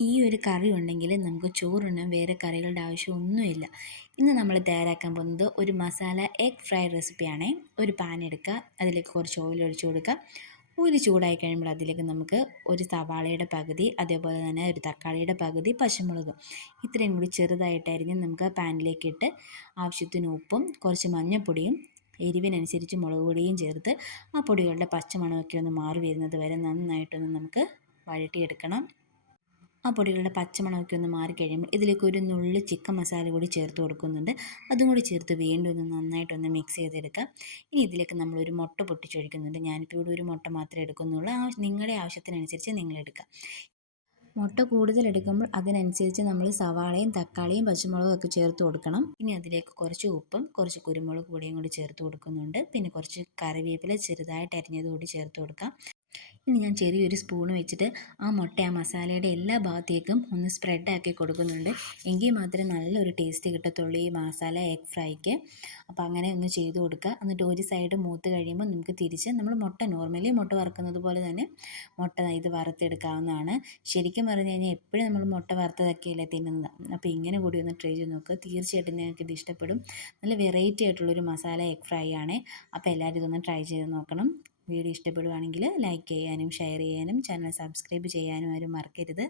ഈ ഒരു കറി ഉണ്ടെങ്കിൽ നമുക്ക് ചോറുണ്ണാൻ വേറെ കറികളുടെ ആവശ്യമൊന്നുമില്ല. ഇന്ന് നമ്മൾ തയ്യാറാക്കാൻ പോകുന്നത് ഒരു മസാല എഗ് ഫ്രൈ റെസിപ്പിയാണേ. ഒരു പാൻ എടുക്കുക, അതിലേക്ക് കുറച്ച് ഓയിൽ ഒഴിച്ചു കൊടുക്കുക. ഓയിൽ ചൂടായി കഴിയുമ്പോൾ അതിലേക്ക് നമുക്ക് ഒരു സവാളയുടെ പകുതി, അതേപോലെ തന്നെ ഒരു തക്കാളിയുടെ പകുതി, പച്ചമുളകും ഇത്രയും കൂടി ചെറുതായിട്ടരിഞ്ഞ് നമുക്ക് പാനിലേക്ക് ഇട്ട് ആവശ്യത്തിന് ഉപ്പും കുറച്ച് മഞ്ഞൾപ്പൊടിയും എരിവിനനുസരിച്ച് മുളക് പൊടിയും ചേർത്ത് ആ പൊടികളുടെ പച്ചമണമൊക്കെ ഒന്ന് മാറി വരുന്നത് വരെ നന്നായിട്ടൊന്ന് നമുക്ക് വഴറ്റിയെടുക്കണം. ആ പൊടികളുടെ പച്ചമണമൊക്കെ ഒന്ന് മാറിക്കഴിയുമ്പോൾ ഇതിലേക്ക് ഒരു നുള്ളി ചിക്കൻ മസാല കൂടി ചേർത്ത് കൊടുക്കുന്നുണ്ട്. അതും കൂടി ചേർത്ത് വീണ്ടും ഒന്ന് നന്നായിട്ടൊന്ന് മിക്സ് ചെയ്തെടുക്കാം. ഇനി ഇതിലേക്ക് നമ്മളൊരു മുട്ട പൊട്ടിച്ചൊഴിക്കുന്നുണ്ട്. ഞാനിപ്പോൾ ഇവിടെ ഒരു മുട്ട മാത്രമേ എടുക്കുന്നുള്ളൂ. നിങ്ങളുടെ ആവശ്യത്തിനനുസരിച്ച് നിങ്ങളെടുക്കുക. മുട്ട കൂടുതൽ എടുക്കുമ്പോൾ അതിനനുസരിച്ച് നമ്മൾ സവാളയും തക്കാളിയും പച്ചമുളകും ഒക്കെ ചേർത്ത് കൊടുക്കണം. ഇനി അതിലേക്ക് കുറച്ച് ഉപ്പും കുറച്ച് കുരുമുളക് പൊടിയും കൂടി ചേർത്ത് കൊടുക്കുന്നുണ്ട്. പിന്നെ കുറച്ച് കറിവേപ്പില ചെറുതായിട്ട് അരിഞ്ഞത് കൂടി ചേർത്ത് കൊടുക്കാം. ഇനി ഞാൻ ചെറിയൊരു സ്പൂൺ വെച്ചിട്ട് ആ മുട്ട ആ മസാലയുടെ എല്ലാ ഭാഗത്തേക്കും ഒന്ന് സ്പ്രെഡാക്കി കൊടുക്കുന്നുണ്ട്. എങ്കിൽ മാത്രമേ നല്ലൊരു ടേസ്റ്റ് കിട്ടത്തുള്ളൂ ഈ മസാല എഗ് ഫ്രൈക്ക്. അപ്പോൾ അങ്ങനെ ഒന്ന് ചെയ്ത് കൊടുക്കുക. എന്നിട്ട് ഒരു സൈഡ് മൂത്ത് കഴിയുമ്പോൾ നമുക്ക് തിരിച്ച് നമ്മൾ നോർമലി മുട്ട വറുക്കുന്നത് പോലെ തന്നെ മുട്ട ഇത് വറുത്തെടുക്കാവുന്നതാണ്. ശരിക്കും പറഞ്ഞു കഴിഞ്ഞാൽ എപ്പോഴും നമ്മൾ മുട്ട വറുത്തതൊക്കെയല്ലേ തിന്നുന്നത്. അപ്പോൾ ഇങ്ങനെ കൂടി ഒന്ന് ട്രൈ ചെയ്ത് നോക്കുക. തീർച്ചയായിട്ടും നിങ്ങൾക്ക് ഇത് ഇഷ്ടപ്പെടും. നല്ല വെറൈറ്റി ആയിട്ടുള്ളൊരു മസാല എഗ് ഫ്രൈ ആണ്. അപ്പോൾ എല്ലാവരും ഇതൊന്ന് ട്രൈ ചെയ്ത് നോക്കണം. വീഡിയോ ഇഷ്ടപ്പെടുകയാണെങ്കിൽ ലൈക്ക് ചെയ്യാനും ഷെയർ ചെയ്യാനും ചാനൽ സബ്സ്ക്രൈബ് ചെയ്യാനും ആരും മറക്കരുത്.